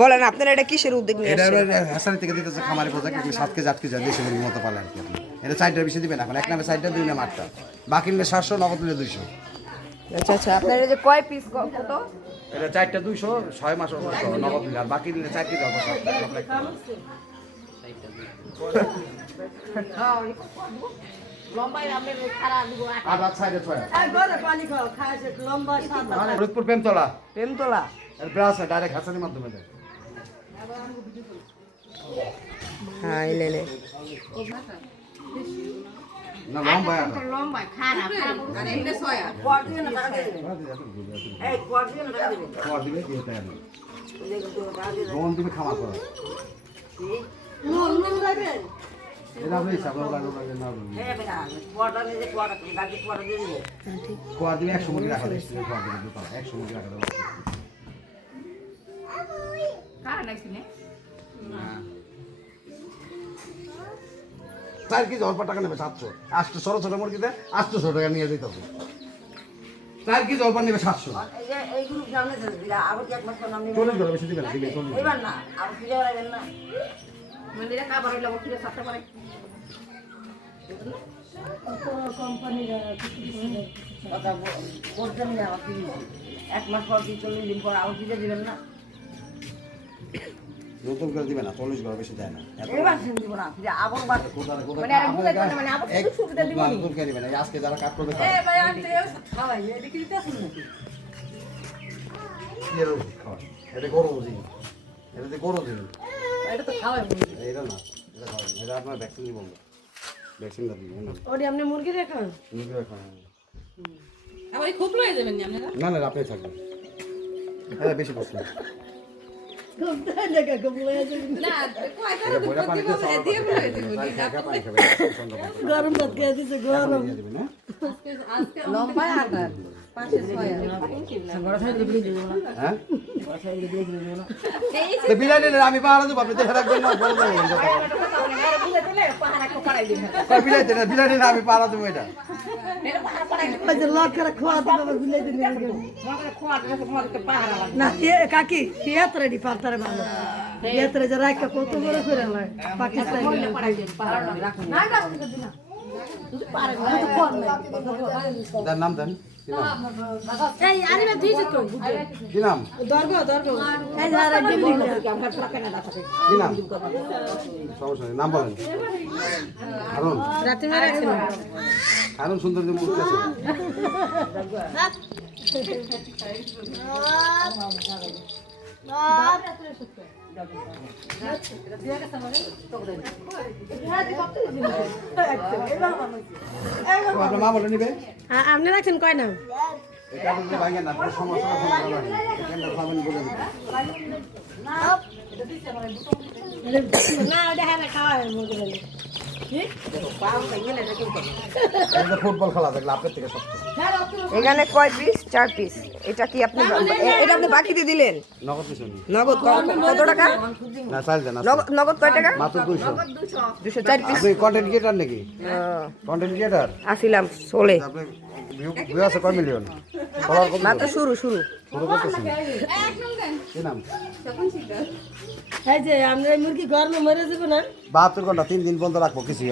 বলেন আপনারা এটা কিসের উদ্যোগ নিয়ে এটা আসছেন? হাসানি থেকে দিতেছে খামারি প্রজেক্ট, আপনি 7 কেজি 8 কেজি দেশি মুরগির মতো পালে আর কি আপনি। এটা 4টার বেশি দিবেন এখন, এক নামে 4টা, 2 নামে 8টা, বাকি নিলে 700, নগদ নিলে 200। আচ্ছা আচ্ছা, আপনার এই যে কয় পিস কত? এটা 4টা 200, 6 মাস নগদ নিলে, আর বাকি নিলে 4 কেজি হবে। ফরিদপুর প্রেমতলা প্রেমতলা। ব্রাস ডাইরেক্ট হাসানির মাধ্যমে দেয়। হ্যাঁ এলে না লম্বা দিবে খামার করা এটা আপনি হিসাব লাগে না, কোয়া দিবে 100 মুরগি রাখা দিচ্ছে, কোয়া দিবে 100 মুরগি রাখা দেবে। 4 কেজি অল্প টাকা নেবে 700, 800 ছোট ছোট মুরগিতে 800 টাকা নিয়ে যেতে হবে। 4 কেজি অল্প নেবে 700। চল্লিশ করে বেশি দিবেন, দিলে 40 এক মাস পর 40 দিন পর আবার ফিরে দিবেন না, নতুন করে দিবে না, 40 করে বেশি দেয় না। এবার দিব না, ফিরে আবার মানে আর ভুলে করতে মানে আবার শুধু সুবিধা দিব নি। নতুন করে দিবে না, আজকে যারা কাট করবে ভাই আনতে খাওয়াই এদিকে দিতে আসুন নাকি এটা গরু জিনিস, এটা গরু জিনিস, এটা তো খাওয়াই মুরগি এটা না, এটা খাওয়া না, এটা আপনার ভ্যাকসিন দিব, ভ্যাকসিনটা দিবেন না, ওরে আপনি মুরগি রাখেন মুরগি রাখা না। আবার খুব লয়ে যাবেন না আপনারা? না না, আপনি থাকবেন, এটা বেশি বসে না কয়টা এটা বইরা পানি দিয়ে বলে দিবেন গরম ভাত খেয়ে দিছে গরম আজকে লম্বা আকার পাশে ছয় বড় সাইজ দিয়ে দিব না হ্যাঁ বড় সাইজ দিয়ে দিব না তো বিলাই নিলে আমি পাহাড় দেবো, আপনি দেখে রাখবেন না, বড় দেবো বিলাই নিলে আমি পাহাড় দেবো। এটা লক করে খোয়া দিবে ভুলে দিবে না কাকি পিয়াত রেডি পারতারে ভালো পিয়াত রে যারা একটা কত বড় করে লয় পাকিস্তান না তার নাম দেন, এই আরে দিছে তো কি নাম, দরগো এই যারা দিল্লি কি নাম, সমস্যা নেই, নাম বলেন। হারুন, রাতে মেরে রাখছেন হারুন সুন্দর যে মূর্তি আছে। আপনার মা বলে নিবে, আপনি রাখছেন কয় নাম এটা আপনি ভাঙেন না, কোনো সমস্যা কেন খাবেন বলে দিবেন। না ওটা হ্যাঁ খাওয়া মুরগি এটা ফুটবল খেলা দেখলে আপনার থেকে সব এখানে কয় পিস? 4 পিস। এটা কি আপনি এটা আপনি বাকি দিয়ে দিলেন? নগদ কিছু নেই, নগদ কত টাকা? না চাল দেন, নগদ কয় টাকা? মাত্র 200। 204 পিস। আপনি কন্টেন্ট ক্রিয়েটার নাকি? কন্টেন্ট ক্রিয়েটার আসিলাম চলে আপনি ভিউ আছে কয় মিলিয়ন? ফলোয়ার কত? মাত্র শুরু শুরু করতেছেন, কি নাম? এই যে আমরা মুরগি গরমে মরে যাবো না 72 ঘন্টা 3 দিন বন্ধ রাখবো, কিছু